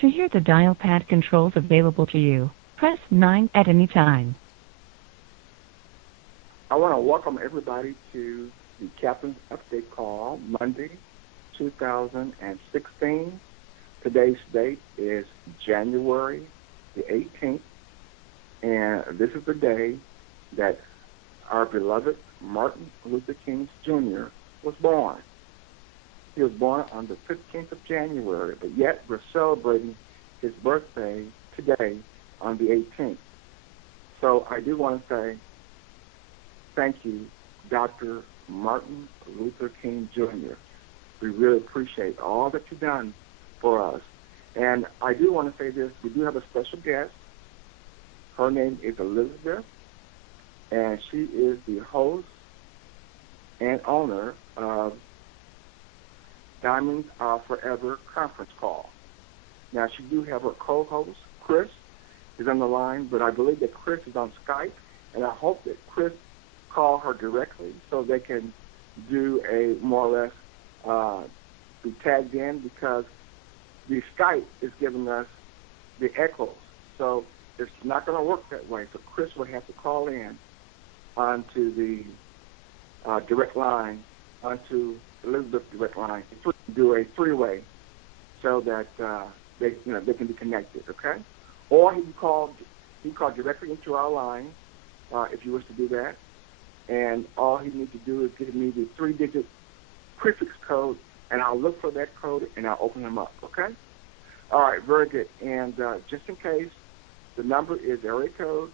To hear the dial pad controls available to you, press 9 at any time. I want to welcome everybody to the Captain's Update Call, Monday, 2016. Today's date is January the 18th, and this is the day that our beloved Martin Luther King Jr. was born. He was born on the 15th of January, but yet we're celebrating his birthday today on the 18th. So I do want to say thank you, Dr. Martin Luther King Jr. We really appreciate all that you've done for us. And I do want to say this, we do have a special guest. Her name is Elizabeth, and she is the host and owner of Diamonds Are Forever conference call. Now, she do have her co-host, Chris, is on the line, but I believe that Chris is on Skype, and I hope that Chris call her directly so they can do a more or less be tagged in, because the Skype is giving us the echoes. So it's not going to work that way. So Chris will have to call in onto the direct line, onto Elizabeth's direct line, do a three-way so that they can be connected, okay? Or he can call directly into our line if you wish to do that. And all he needs to do is give me the 3-digit prefix code, and I'll look for that code, and I'll open him up, okay? All right, very good. And just in case, the number is area code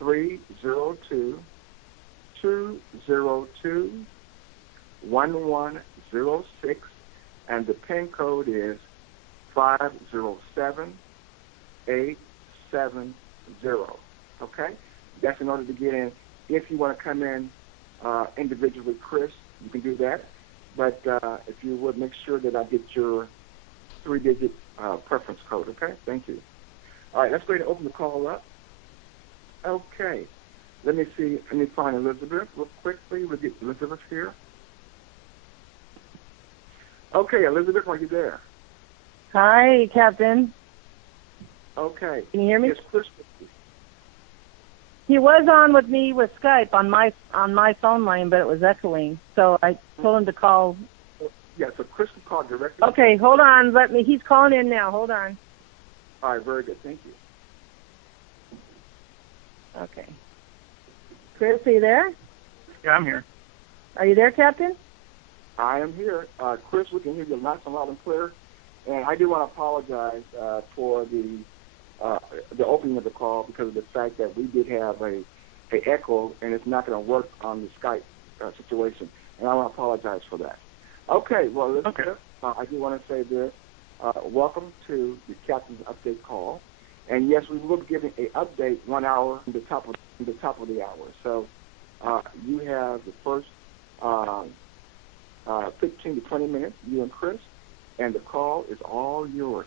302-202-1106, and the PIN code is 507870, okay? That's in order to get in. If you want to come in individually, Chris, you can do that. But if you would, make sure that I get your 3-digit preference code, okay? Thank you. All right, let's go ahead and open the call up. Okay. Let me see. Let me find Elizabeth real quickly. We'll get Elizabeth here. Okay, Elizabeth, are you there? Hi, Captain. Okay. Can you hear me? Yes, Chris. He was on with me with Skype on my phone line, but it was echoing. So I told him to call. Yeah, so Chris can call directly. Okay, hold on. He's calling in now. Hold on. All right, very good. Thank you. Okay. Chris, are you there? Yeah, I'm here. Are you there, Captain? I am here. Chris, we can hear you nice and loud and clear. And I do want to apologize for the opening of the call because of the fact that we did have a echo, and it's not going to work on the Skype situation. And I want to apologize for that. Okay, well, Elizabeth, I do want to say this. Welcome to the Captain's Update Call. And yes, we will be giving an update 1 hour from the top of the hour. So you have the first 15 to 20 minutes, you and Chris, and the call is all yours.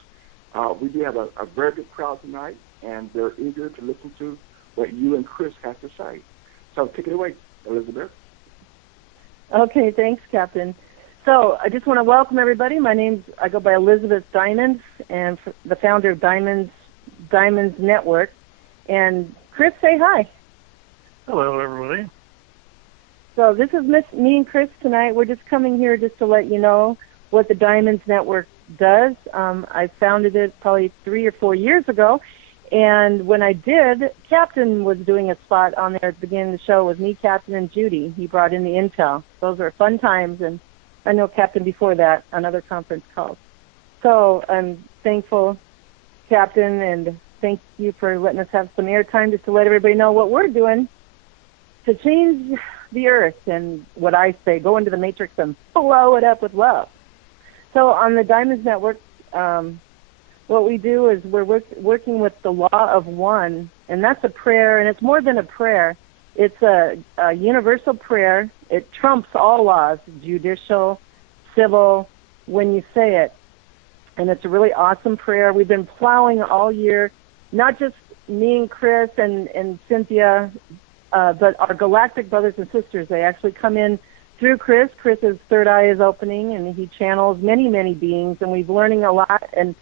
We do have a very good crowd tonight, and they're eager to listen to what you and Chris have to say. So take it away, Elizabeth. Okay, thanks, Captain. So I just want to welcome everybody. I go by Elizabeth Diamonds, and the founder of Diamonds Network. And Chris, say hi. Hello, everybody. So this is me and Chris tonight. We're just coming here just to let you know what the Diamonds Network does. I founded it probably 3 or 4 years ago, and when I did, Captain was doing a spot on there at the beginning of the show with me, Captain, and Judy. He brought in the intel. Those were fun times, and I know Captain before that on other conference calls. So I'm thankful, Captain, and thank you for letting us have some airtime just to let everybody know what we're doing to change the earth, and what I say, go into the matrix and blow it up with love. So on the Diamonds Network, what we do is we're working with the Law of One, and that's a prayer, and it's more than a prayer. It's a universal prayer. It trumps all laws, judicial, civil, when you say it. And it's a really awesome prayer. We've been plowing all year, not just me and Chris and Cynthia, but our galactic brothers and sisters. They actually come in through Chris. Chris's third eye is opening, and he channels many, many beings, and we're learning a lot. And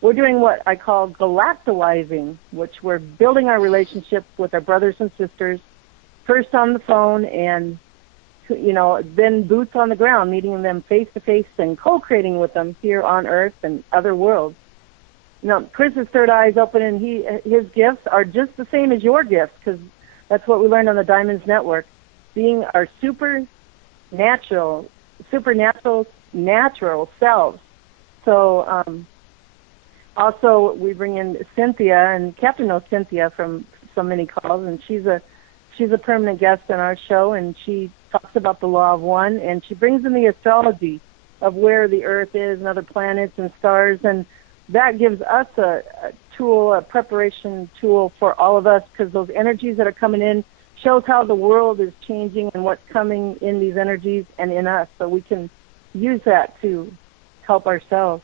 we're doing what I call galactalizing, which we're building our relationship with our brothers and sisters, first on the phone and, then boots on the ground, meeting them face to face and co-creating with them here on Earth and other worlds. Chris's third eye is open, and his gifts are just the same as your gifts, because that's what we learned on the Diamonds Network, being our supernatural selves. So also we bring in Cynthia, and Captain knows Cynthia from so many calls, and she's a permanent guest on our show, and she talks about the Law of One, and she brings in the astrology of where the Earth is and other planets and stars, and that gives us a tool, a preparation tool for all of us, because those energies that are coming in shows how the world is changing and what's coming in these energies and in us, so we can use that to help ourselves.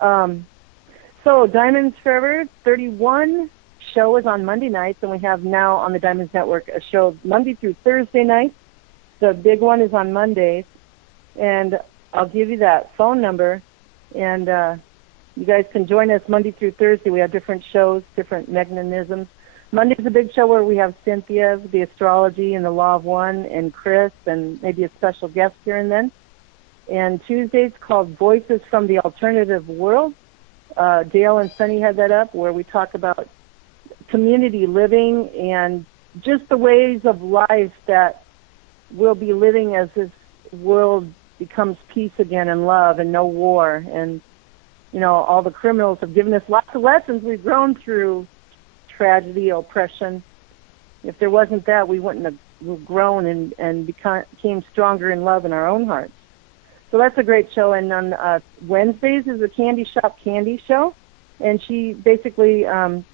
So Diamonds Forever 31 show is on Monday nights, and we have now on the Diamonds Network a show Monday through Thursday nights. The big one is on Mondays, and I'll give you that phone number, and you guys can join us Monday through Thursday. We have different shows, different mechanisms. Monday's a big show where we have Cynthia, the astrology and the Law of One, and Chris, and maybe a special guest here and then. And Tuesday's called Voices from the Alternative World. Dale and Sunny had that up, where we talk about community living and just the ways of life that we'll be living as this world becomes peace again and love and no war. And, all the criminals have given us lots of lessons. We've grown through tragedy, oppression. If there wasn't that, we wouldn't have grown and became stronger in love in our own hearts. So that's a great show. And on Wednesdays is a Candy Shop Candy show. And she basically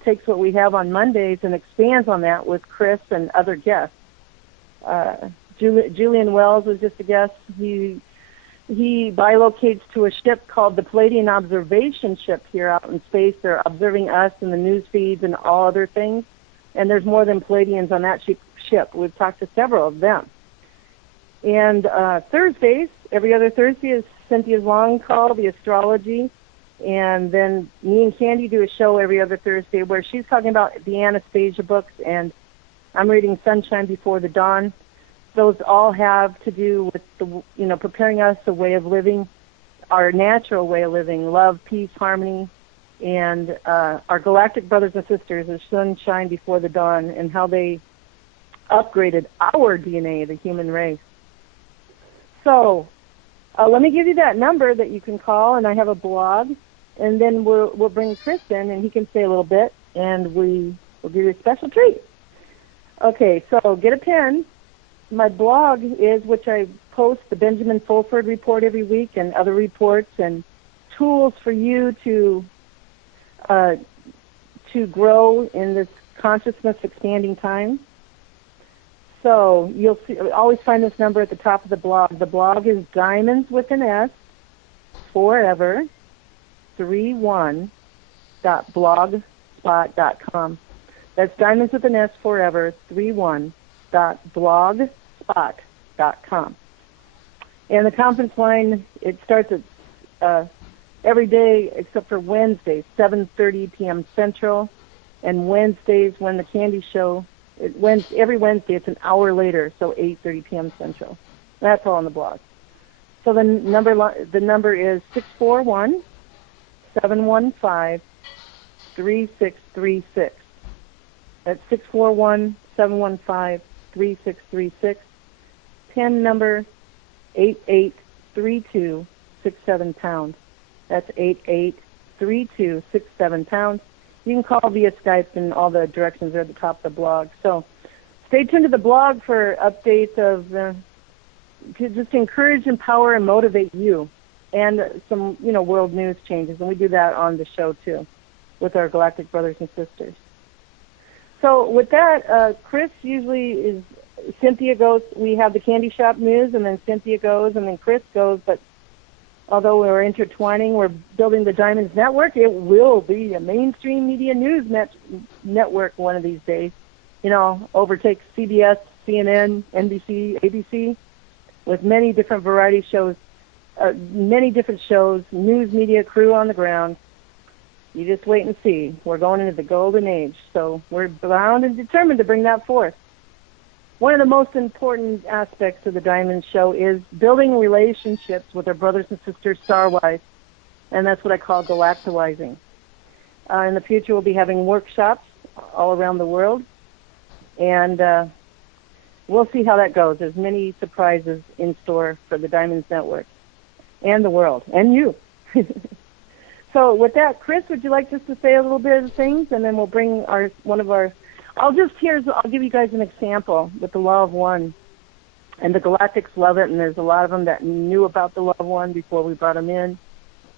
takes what we have on Mondays and expands on that with Chris and other guests. Julian Wells was just a guest. He bilocates to a ship called the Palladian Observation Ship here out in space. They're observing us and the news feeds and all other things. And there's more than Palladians on that ship. We've talked to several of them. And Thursdays, every other Thursday, is Cynthia's Long Call, the astrology. And then me and Candy do a show every other Thursday where she's talking about the Anastasia books, and I'm reading Sunshine Before the Dawn. Those all have to do with preparing us a way of living, our natural way of living, love, peace, harmony, and our galactic brothers and sisters is Sunshine Before the Dawn, and how they upgraded our DNA, the human race. So let me give you that number that you can call, and I have a blog, and then we'll bring Chris in, and he can say a little bit, and we'll give you a special treat. Okay, so get a pen. My blog is, which I post the Benjamin Fulford report every week and other reports and tools for you to grow in this consciousness expanding time. So you'll always find this number at the top of the blog. The blog is Diamonds with an S, Forever, 31.blogspot.com. That's Diamonds with an S, Forever, 31.blogspot.com. And the conference line, it starts at every day except for Wednesdays, 7:30 p.m. Central, and Wednesdays when the Candy Show, every Wednesday it's an hour later, so 8:30 p.m. Central. That's all on the blog. So the number is 641-715-3636. That's 641-715-3636. PIN number 883267#. That's 883267#. You can call via Skype, and all the directions are at the top of the blog. So stay tuned to the blog for updates of to just encourage, empower, and motivate you, and some world news changes. And we do that on the show too, with our galactic brothers and sisters. So with that, Chris usually is. Cynthia goes. We have the Candy Shop news, and then Cynthia goes, and then Chris goes. But although we're intertwining, we're building the Diamonds Network. It will be a mainstream media news network one of these days. Overtake CBS, CNN, NBC, ABC, with many different variety shows, news media crew on the ground. You just wait and see. We're going into the golden age, so we're bound and determined to bring that forth. One of the most important aspects of the Diamond Show is building relationships with our brothers and sisters star-wise, and that's what I call galactalizing. In the future, we'll be having workshops all around the world, and we'll see how that goes. There's many surprises in store for the Diamonds Network and the world, and you. So with that, Chris, would you like just to say a little bit of things, and then we'll bring I'll give you guys an example with the Law of One. And the Galactics love it, and there's a lot of them that knew about the Law of One before we brought them in.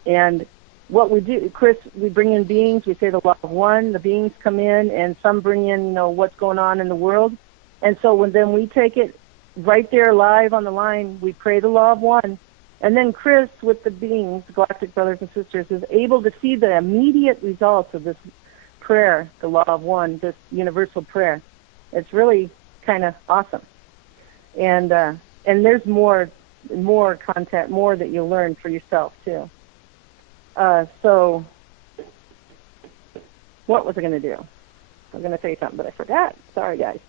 And what we do, Chris, we bring in beings, we say the Law of One, the beings come in, and some bring in, what's going on in the world. And so then we take it right there live on the line, we pray the Law of One, and then Chris, with the beings, Galactic Brothers and Sisters, is able to see the immediate results of this prayer, the Law of One, this universal prayer. It's really kind of awesome. And there's more content, more that you'll learn for yourself, too. So what was I going to do? I was going to say something, but I forgot. Sorry, guys.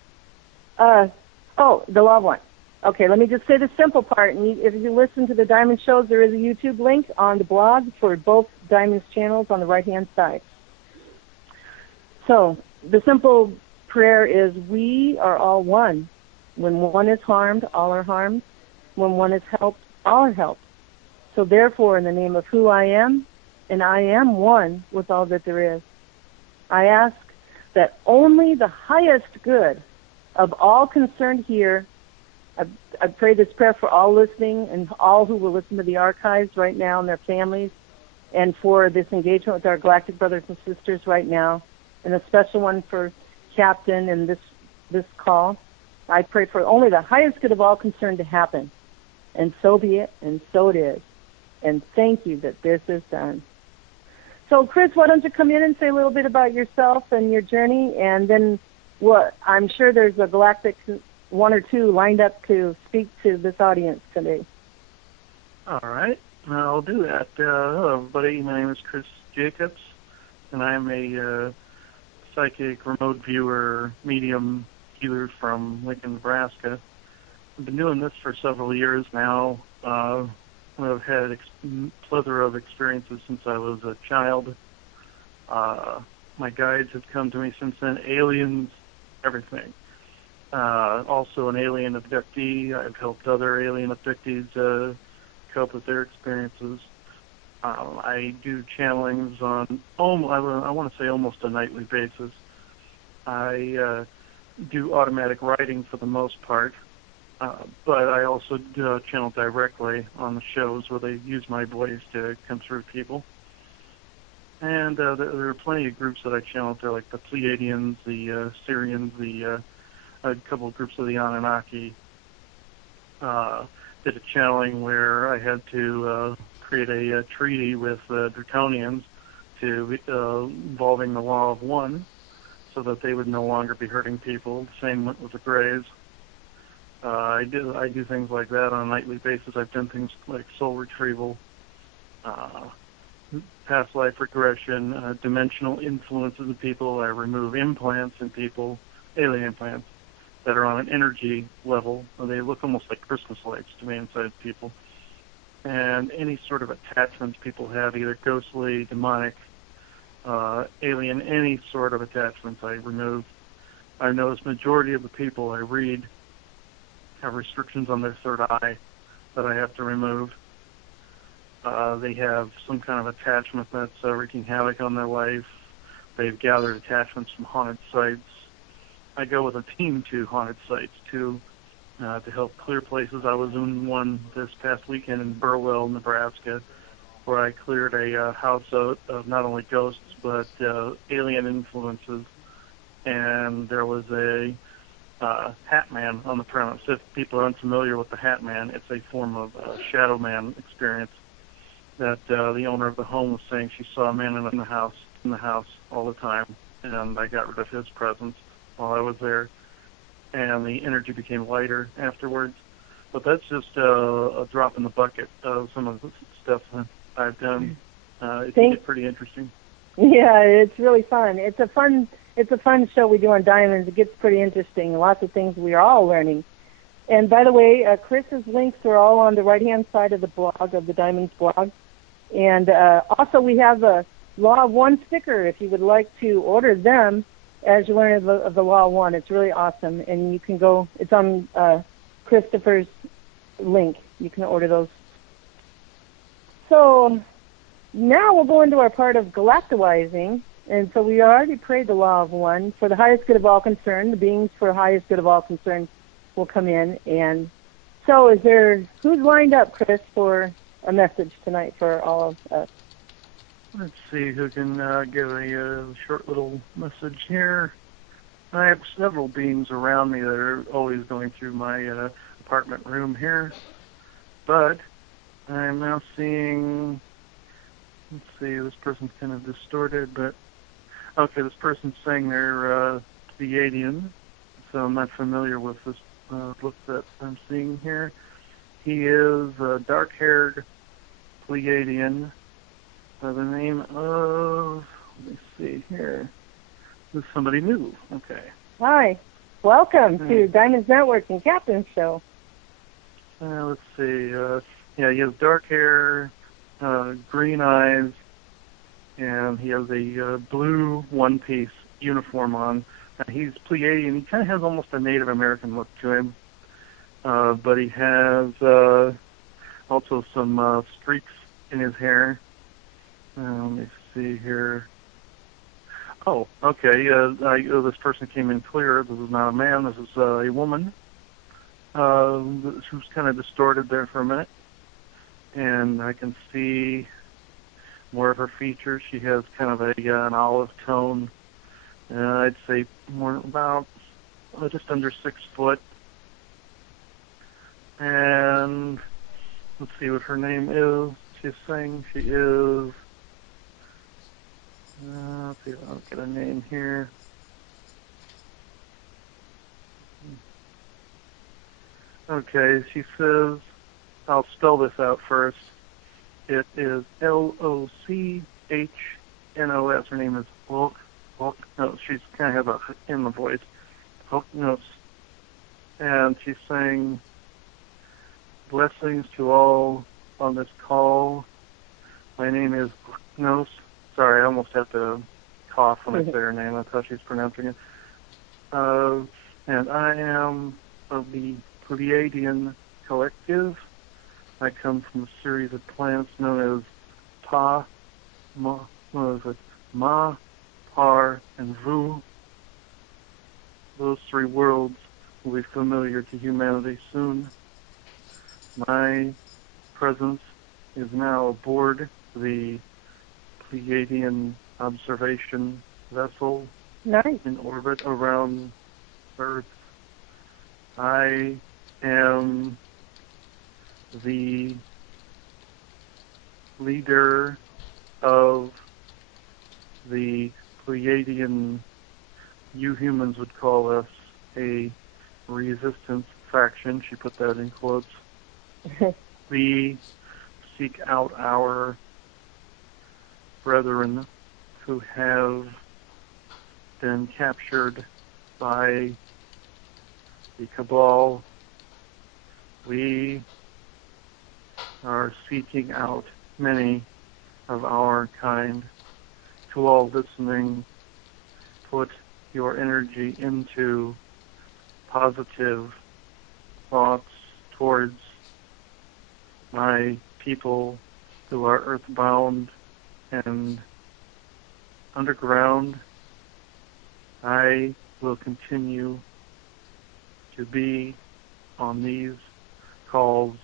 The Law of One. Okay, let me just say the simple part. And if you listen to the Diamond Shows, there is a YouTube link on the blog for both Diamond's channels on the right-hand side. So the simple prayer is, we are all one. When one is harmed, all are harmed. When one is helped, all are helped. So therefore, in the name of who I am, and I am one with all that there is, I ask that only the highest good of all concerned here, I pray this prayer for all listening and all who will listen to the archives right now and their families, and for this engagement with our Galactic Brothers and Sisters right now, and a special one for Captain and this call. I pray for only the highest good of all concerned to happen. And so be it, and so it is. And thank you that this is done. So, Chris, why don't you come in and say a little bit about yourself and your journey, and then I'm sure there's a Galactic one or two lined up to speak to this audience today. All right. I'll do that. Hello, everybody. My name is Chris Jacobs, and I'm a psychic remote viewer medium healer from Lincoln, Nebraska. I've been doing this for several years now. I've had a plethora of experiences since I was a child. My guides have come to me since then, aliens, everything. Also an alien abductee. I've helped other alien abductees cope with their experiences. I do channelings on, I want to say almost a nightly basis. I do automatic writing for the most part, but I also do channel directly on the shows where they use my voice to come through people. And there are plenty of groups that I channel through, like the Pleiadians, the Syrians, a couple of groups of the Anunnaki. Did a channeling where I had to create a treaty with Draconians involving the Law of One, so that they would no longer be hurting people. The same went with the Greys. I do things like that on a nightly basis. I've done things like soul retrieval, past life regression, dimensional influences of people. I remove implants in people, alien implants, that are on an energy level. They look almost like Christmas lights to me inside people. And any sort of attachments people have, either ghostly, demonic, alien, any sort of attachments I remove. I notice majority of the people I read have restrictions on their third eye that I have to remove. They have some kind of attachment that's wreaking havoc on their life. They've gathered attachments from haunted sites. I go with a team to haunted sites to help clear places. I was in one this past weekend in Burwell, Nebraska, where I cleared a house out of not only ghosts but alien influences, and there was a Hat Man on the premise. If people are unfamiliar with the Hat Man, it's a form of Shadow Man experience that the owner of the home was saying she saw a man in the house all the time, and I got rid of his presence while I was there, and the energy became lighter afterwards. But that's just a drop in the bucket of some of the stuff that I've done. It's pretty interesting. Yeah, it's really fun. It's a fun show we do on diamonds. It gets pretty interesting. Lots of things we are all learning. And by the way, Chris's links are all on the right-hand side of the blog, of the Diamonds blog. And also we have a Law of One sticker if you would like to order them as you learn of the Law of One. It's really awesome. And you can go, it's on Christopher's link. You can order those. So now we'll go into our part of galactizing. And so we already prayed the Law of One. For the highest good of all concerned, the beings for highest good of all concerned will come in. And so who's lined up, Chris, for a message tonight for all of us? Let's see who can give a short little message here. I have several beings around me that are always going through my apartment room here. But I'm now seeing, let's see, this person's kind of distorted, but okay, this person's saying they're Pleiadian, so I'm not familiar with this look that I'm seeing here. He is a dark-haired Pleiadian by the name of, let me see here, this is somebody new. Okay. Hi. Welcome to Diamonds Network and Captain's Show. Let's see. Yeah, he has dark hair, green eyes, and he has a blue one-piece uniform on. He's Pleiadian. He kind of has almost a Native American look to him, but he has also some streaks in his hair. Let me see here. Oh, okay. This person came in clear. This is not a man. This is a woman. Who's kind of distorted there for a minute. And I can see more of her features. She has kind of an olive tone. I'd say more about just under 6 foot. And let's see what her name is. She's saying she is, let's see if I'll get a name here. Okay, she says, I'll spell this out first. It is Lochnos. Her name is Loch. No, she's kind of have a in the voice. Lochnos. And she's saying, blessings to all on this call. My name is Lochnos. Sorry, I almost have to cough when I say her name. That's how she's pronouncing it. And I am of the Pleiadian Collective. I come from a series of planets known as Ma, Par, and Vu. Those 3 worlds will be familiar to humanity soon. My presence is now aboard the Pleiadian observation vessel. Nice. In orbit around Earth. I am the leader of the Pleiadian, you humans would call us a resistance faction. She put that in quotes. We seek out our brethren who have been captured by the Cabal. We are seeking out many of our kind. To all listening, put your energy into positive thoughts towards my people who are earthbound and underground. I will continue to be on these calls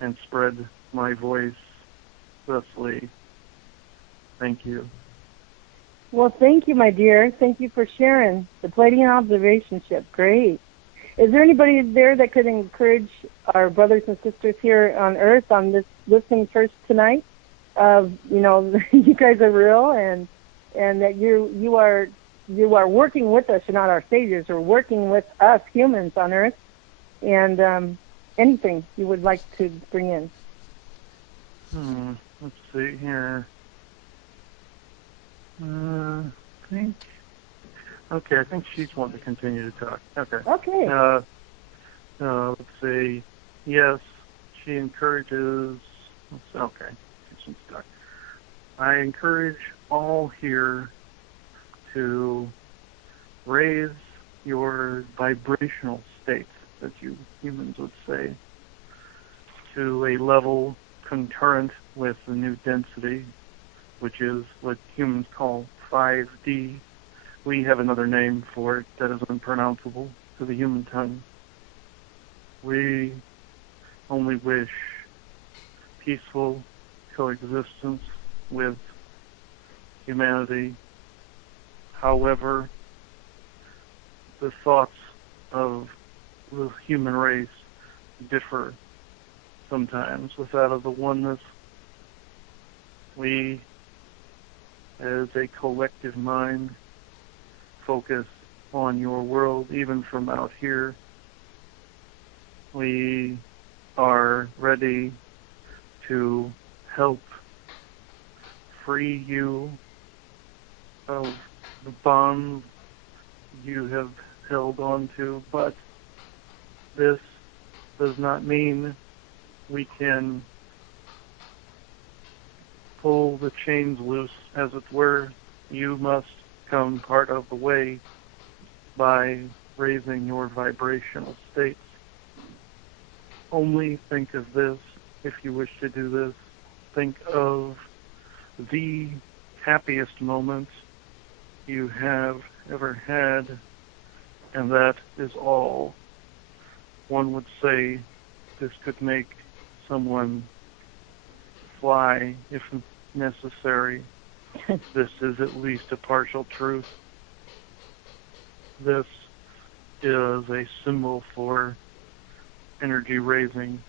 and spread my voice thusly. Thank you. Well, thank you, my dear. Thank you for sharing the Pleiadian observation ship. Great. Is there anybody there that could encourage our brothers and sisters here on Earth on this listening first tonight? You guys are real, and that you are working with us. You're not our saviors. You're working with us humans on Earth, and anything you would like to bring in. Let's see here. I think. Okay, I think she's wanting to continue to talk. Okay. Okay. Let's see. Yes, she encourages. Okay, she's stuck. I encourage all here to raise your vibrational states, as you humans would say, to a level concurrent with the new density, which is what humans call 5D. We have another name for it that is unpronounceable to the human tongue. We only wish peaceful coexistence with humanity. However, the thoughts of the human race differ sometimes with that of the oneness. We, as a collective mind, focus on your world, even from out here. We are ready to help free you of the bonds you have held on to, but this does not mean we can pull the chains loose, as it were. You must come part of the way by raising your vibrational states. Only think of this if you wish to do this. Think of the happiest moment you have ever had, and that is all. One would say this could make someone fly if necessary. This is at least a partial truth. This is a symbol for energy raising.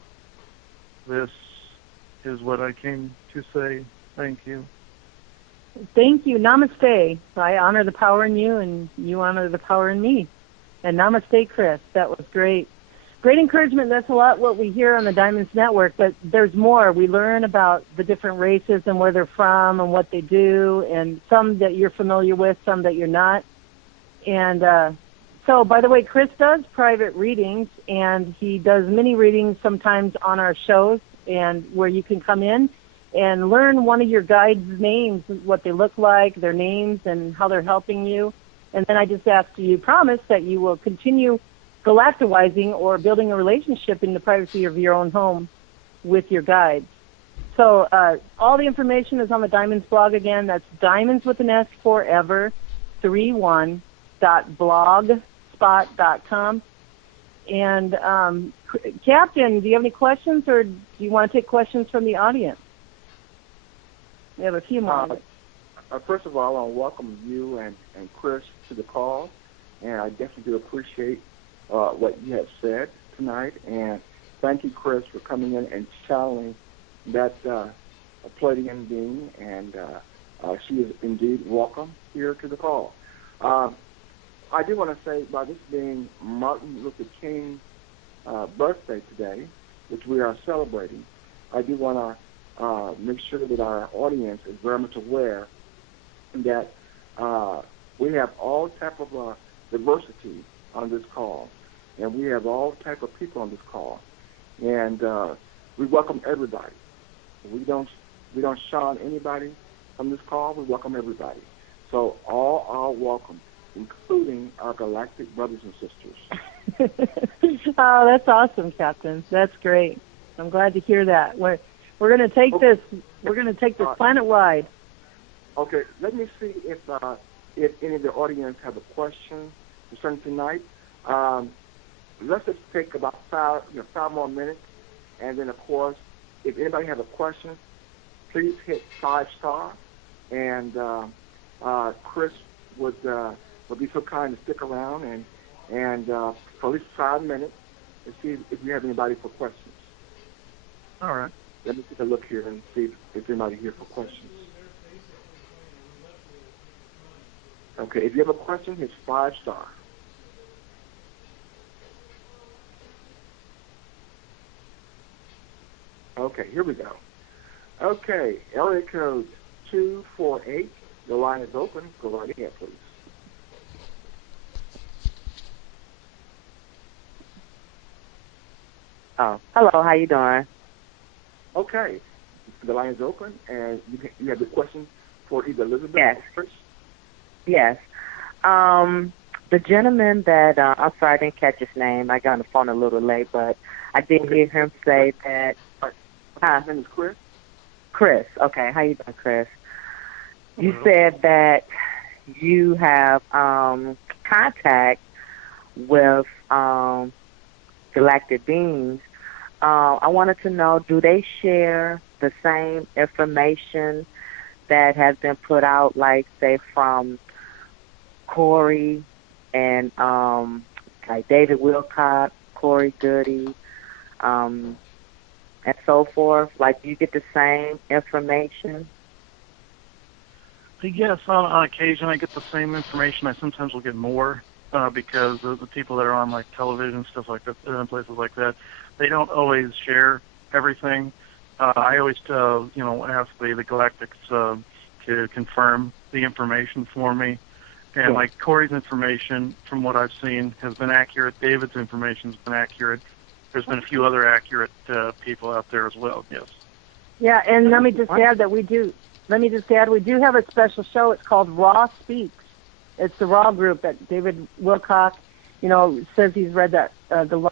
This is what I came to say. Thank you. Thank you. Namaste. I honor the power in you, and you honor the power in me. And namaste, Chris. That was great. Great encouragement. That's a lot what we hear on the Diamonds Network, but there's more. We learn about the different races and where they're from and what they do, and some that you're familiar with, some that you're not. And so, by the way, Chris does private readings, and he does mini readings sometimes on our shows, and where you can come in and learn one of your guides' names, what they look like, their names, and how they're helping you. And then I just ask you, promise that you will continue galactizing or building a relationship in the privacy of your own home with your guides. So all the information is on the Diamonds blog again. That's Diamonds with an S Forever 31.blogspot.com. And Captain, do you have any questions, or do you want to take questions from the audience? We have a few more. First of all, I want to welcome you and Chris to the call, and I definitely do appreciate what you have said tonight. And thank you, Chris, for coming in and channeling that Pleiadian being, and she is indeed welcome here to the call. I do want to say, by this being Martin Luther King's birthday today, which we are celebrating, I do want to make sure that our audience is very much aware that we have all type of diversity on this call, and we have all type of people on this call, and we welcome everybody. We don't shun anybody on this call. We welcome everybody. So all are welcome, including our galactic brothers and sisters. Oh, that's awesome, Captain. That's great. I'm glad to hear that. We're going to take this. We're going to take this planet-wide. Okay. Let me see if any of the audience have a question concerning tonight. Let's just take about 5 more minutes, and then of course, if anybody have a question, please hit 5-star, and Chris would be so kind to stick around and for at least 5 minutes and see if we have anybody for questions. All right. Let me take a look here and see if anybody here for questions. Okay, if you have a question, hit 5-star. Okay, here we go. Okay, area code 248. The line is open. Go right ahead, please. Oh, hello. How you doing? Okay. The line is open, and you have the question for either Elizabeth Yes. or Chris? Yes. The gentleman that, I'm sorry, I didn't catch his name. I got on the phone a little late, but I did hear him say that. His name is Chris. Chris. Okay. How you doing, Chris? You said that you have contact with galactic beings. I wanted to know, do they share the same information that has been put out, like, say, from Corey and like David Wilcock, Corey Goody, and so forth? Like, do you get the same information? Yes, on occasion I get the same information. I sometimes will get more because of the people that are on like television, stuff like that, and places like that, they don't always share everything. I always, ask the Galactics to confirm the information for me. And like Corey's information, from what I've seen, has been accurate. David's information has been accurate. There's been a few other accurate people out there as well. Yes. Yeah, and let me just add that we do have a special show. It's called Raw Speaks. It's the Raw group that David Wilcock, says he's read that the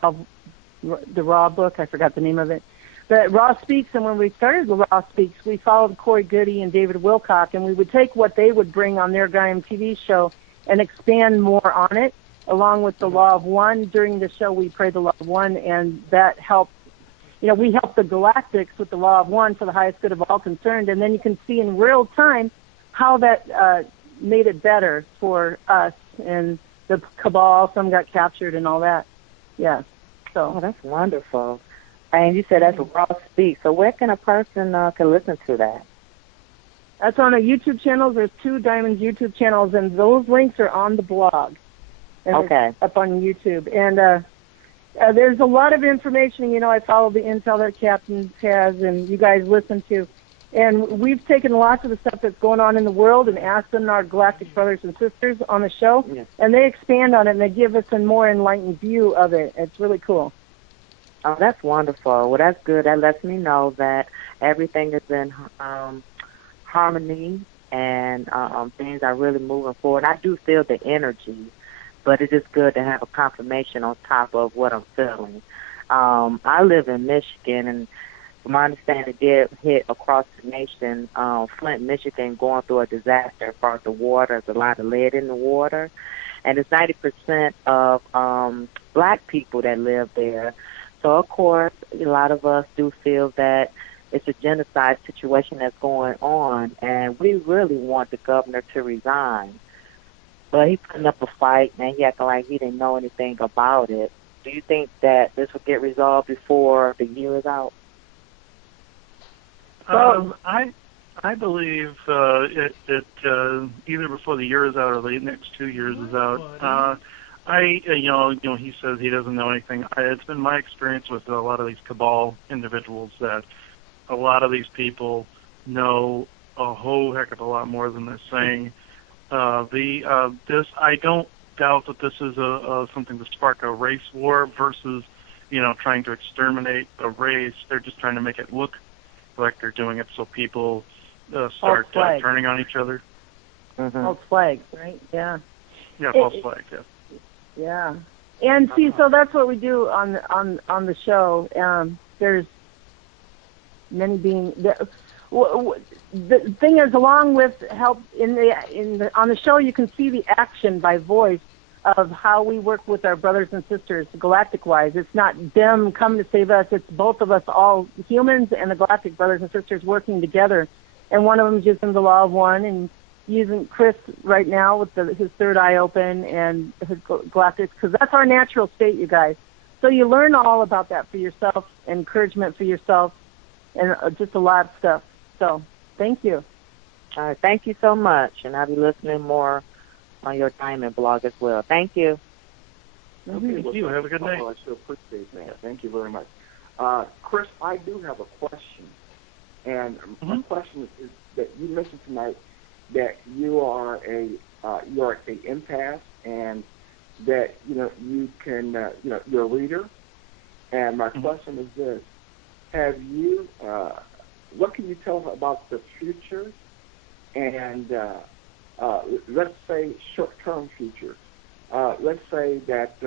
Raw book. I forgot the name of it. But Raw Speaks, and when we started the Raw Speaks, we followed Corey Goody and David Wilcock, and we would take what they would bring on their Gaiam TV show and expand more on it, along with the Law of One. During the show, we prayed the Law of One, and that helped. We help the Galactics with the Law of One for the highest good of all concerned, and then you can see in real time how that made it better for us and the cabal. Some got captured and all that. Yeah. So. Oh, that's wonderful. And you said that's a Raw Speak. So where can a person can listen to that? That's on our YouTube channels. There's 2 Diamonds YouTube channels, and those links are on the blog. And Okay. it's up on YouTube. And there's a lot of information. I follow the intel that Captain has, and you guys listen to. And we've taken lots of the stuff that's going on in the world and asked them, our galactic brothers and sisters on the show, and they expand on it, and they give us a more enlightened view of it. It's really cool. Oh, that's wonderful. Well, that's good. That lets me know that everything is in harmony and things are really moving forward. I do feel the energy, but it is good to have a confirmation on top of what I'm feeling. I live in Michigan, and from my understanding, it did hit across the nation. Flint, Michigan, going through a disaster as far as the water. There's a lot of lead in the water, and it's 90% of black people that live there. So, of course, a lot of us do feel that it's a genocide situation that's going on, and we really want the governor to resign. But he's putting up a fight, and he acting like he didn't know anything about it. Do you think that this will get resolved before the year is out? I believe it either before the year is out or the next 2 years is out. He says he doesn't know anything. It's been my experience with a lot of these cabal individuals that a lot of these people know a whole heck of a lot more than they're saying. I don't doubt that this is something to spark a race war versus, trying to exterminate a race. They're just trying to make it look like they're doing it so people start turning on each other. False flag, right? Yeah. Yeah, false flag. Yeah. Yeah. And see, so that's what we do on the show. There's many beings. The thing is, along with help on the show, you can see the action by voice of how we work with our brothers and sisters, galactic-wise. It's not them coming to save us. It's both of us, all humans and the galactic brothers and sisters working together. And one of them is using the Law of One and using Chris right now with his third eye open and his galactics, because that's our natural state, you guys. So you learn all about that for yourself, encouragement for yourself, and just a lot of stuff. So thank you. All right, thank you so much, and I'll be listening more on your Diamond blog as well. Thank you. Thank you. Have a good night. I sure appreciate that. Thank you very much. Chris, I do have a question. And my question is that you mentioned tonight that you are a empath, and that you can you're a reader. And my question is this: have you? What can you tell us about the future? And let's say short-term future. Let's say that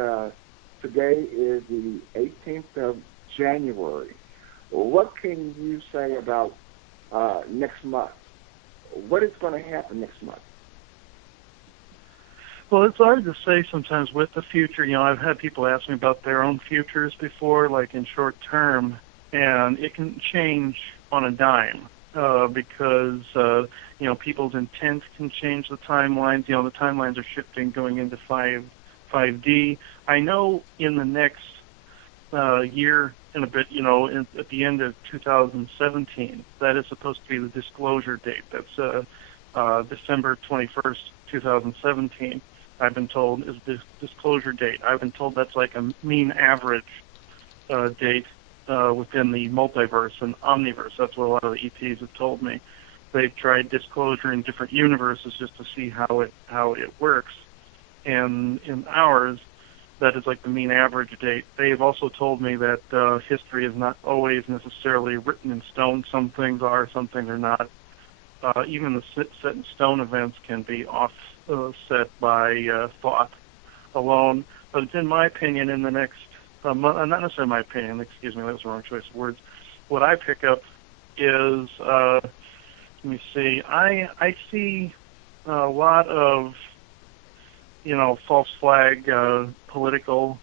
today is the 18th of January. What can you say about next month? What is going to happen next month? Well, it's hard to say sometimes with the future. I've had people ask me about their own futures before, like in short term, and it can change on a dime because, people's intent can change the timelines. The timelines are shifting going into 5D. I know in the next year and a bit, at the end of 2017, that is supposed to be the disclosure date. That's December 21st, 2017. I've been told is the disclosure date. I've been told that's like a mean average date within the multiverse and omniverse. That's what a lot of the ETs have told me. They've tried disclosure in different universes just to see how it works. And in ours, that is like the mean average date. They've also told me that history is not always necessarily written in stone. Some things are, some things are not. Even the set in stone events can be offset by thought alone. But it's in my opinion in the next not necessarily my opinion, excuse me, that was the wrong choice of words. What I pick up is, let me see, I see a lot of, false flag political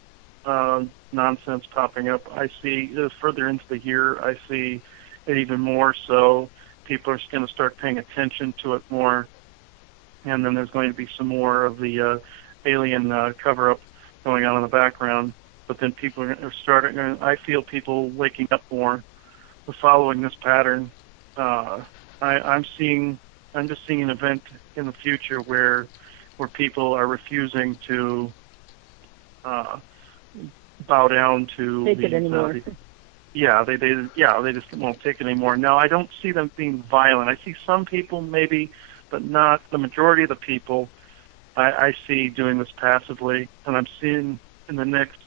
nonsense popping up. I see further into the year, I see it even more so. People are going to start paying attention to it more, and then there's going to be some more of the alien cover-up going on in the background. But then people are starting. I feel people waking up more, following this pattern. I'm just seeing an event in the future where people are refusing to bow down to take it anymore. They just won't take it anymore. Now, I don't see them being violent. I see some people maybe, but not the majority of the people. I see doing this passively, and I'm seeing in the next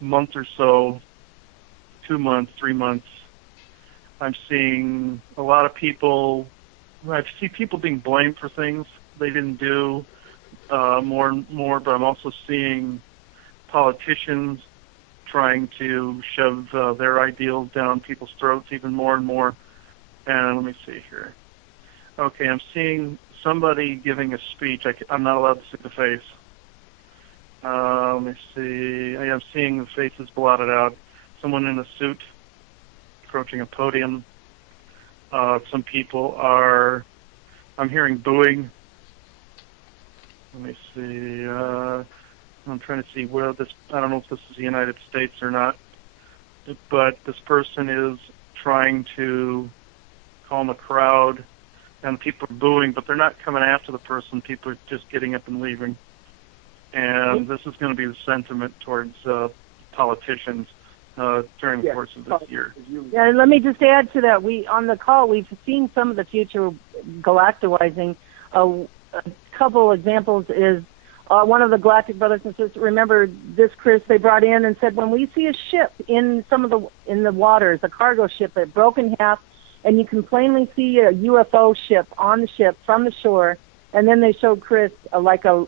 month or so, 2 months, 3 months, I'm seeing a lot of people. I see people being blamed for things they didn't do more and more, but I'm also seeing politicians trying to shove their ideals down people's throats even more and more. And let me see here. Okay, I'm seeing somebody giving a speech. I'm not allowed to see the face. Let me see. I'm seeing the faces blotted out. Someone in a suit approaching a podium. Some people are... I'm hearing booing. Let me see. I'm trying to see where this... I don't know if this is the United States or not. But this person is trying to calm a crowd. And people are booing, but they're not coming after the person. People are just getting up and leaving. And this is going to be the sentiment towards politicians during the course of this year. Yeah, and let me just add to that. On the call, we've seen some of the future galacticizing. A couple examples is one of the Galactic Brothers and Sisters. Remember this, Chris? They brought in and said when we see a ship in the waters, a cargo ship that broke in half, and you can plainly see a UFO ship on the ship from the shore, and then they showed Chris like a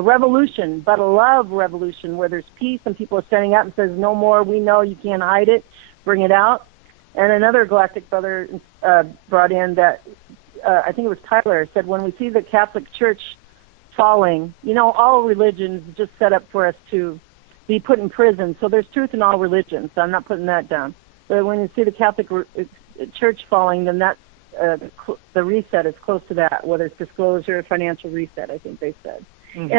revolution, but a love revolution where there's peace and people are standing up and says, no more, we know you can't hide it, bring it out. And another Galactic Brother brought in that, I think it was Tyler, said when we see the Catholic Church falling, all religions just set up for us to be put in prison. So there's truth in all religions, so I'm not putting that down. But when you see the Catholic Church falling, then that's the reset is close to that, whether it's disclosure, financial reset, I think they said. Mm-hmm.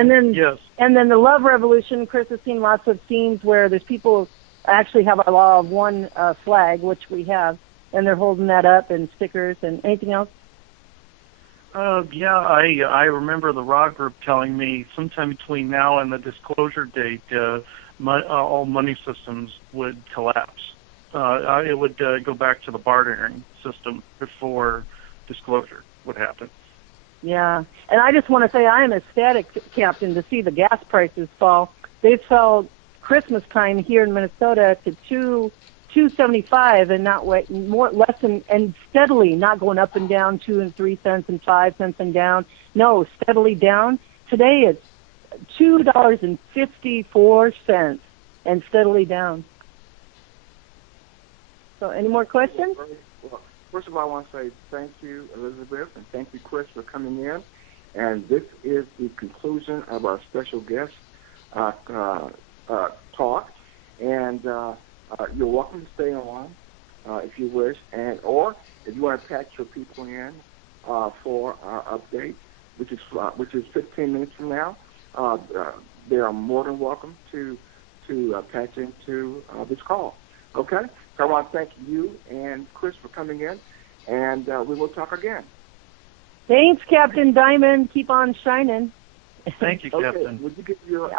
And then the love revolution, Chris has seen lots of scenes where there's people actually have a law of one flag, which we have, and they're holding that up and stickers and anything else. I remember the Raw group telling me sometime between now and the disclosure date, all money systems would collapse. It would go back to the bartering system before disclosure would happen. Yeah, and I just want to say I am ecstatic, Captain, to see the gas prices fall. They fell Christmas time here in Minnesota to $2.75, and not less than, and steadily, not going up and down 2 and 3 cents and 5 cents and down. No, steadily down. Today it's $2.54 and steadily down. So, any more questions? Well, first of all, I want to say thank you, Elizabeth, and thank you, Chris, for coming in. And this is the conclusion of our special guest talk. And you're welcome to stay on if you wish, or if you want to patch your people in for our update, which is 15 minutes from now. They are more than welcome to patch into this call. Okay? So I want to thank you and Chris for coming in, and we will talk again. Thanks, Captain Diamond. Keep on shining. Thank you, Captain. Okay. Would you give your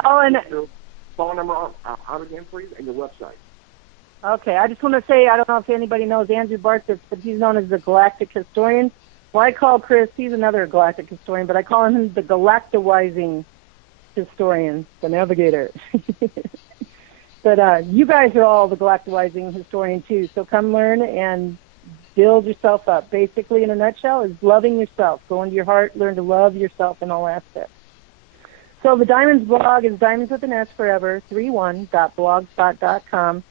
phone number out again, please, and your website? Okay, I just want to say, I don't know if anybody knows Andrew Barthes, but he's known as the Galactic Historian. Well, I call Chris, he's another Galactic Historian, but I call him the Galactizing Historian, the Navigator. But you guys are all the Galactizing Historian, too, so come learn and build yourself up. Basically, in a nutshell, is loving yourself. Go into your heart, learn to love yourself in all aspects. So the Diamonds blog is Diamonds with an S Forever, 31.blogspot.com.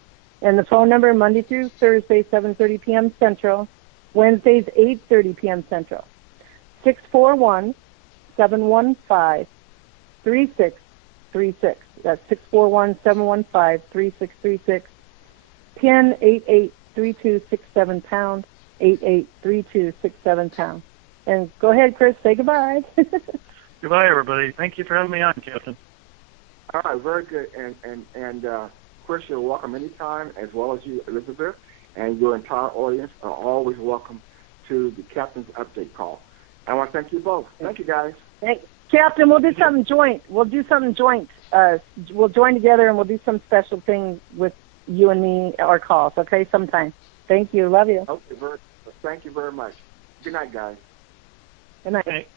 And the phone number, Monday through Thursday, 7:30 p.m. Central. Wednesdays, 8:30 p.m. Central. 641-715-3636. That's 641-715-3636. PIN 883267 #, 883267 #. And go ahead, Chris, say goodbye. Goodbye, everybody. Thank you for having me on, Captain. All right, very good. And Chris, you're welcome anytime, as well as you, Elizabeth, and your entire audience are always welcome to the Captain's Update call. I want to thank you both. Thank you, guys. Hey, Captain, we'll do something joint. We'll join together, and we'll do some special thing with you and me, our calls, okay, sometime. Thank you. Love you. Okay, thank you very much. Good night, guys. Good night. Hey.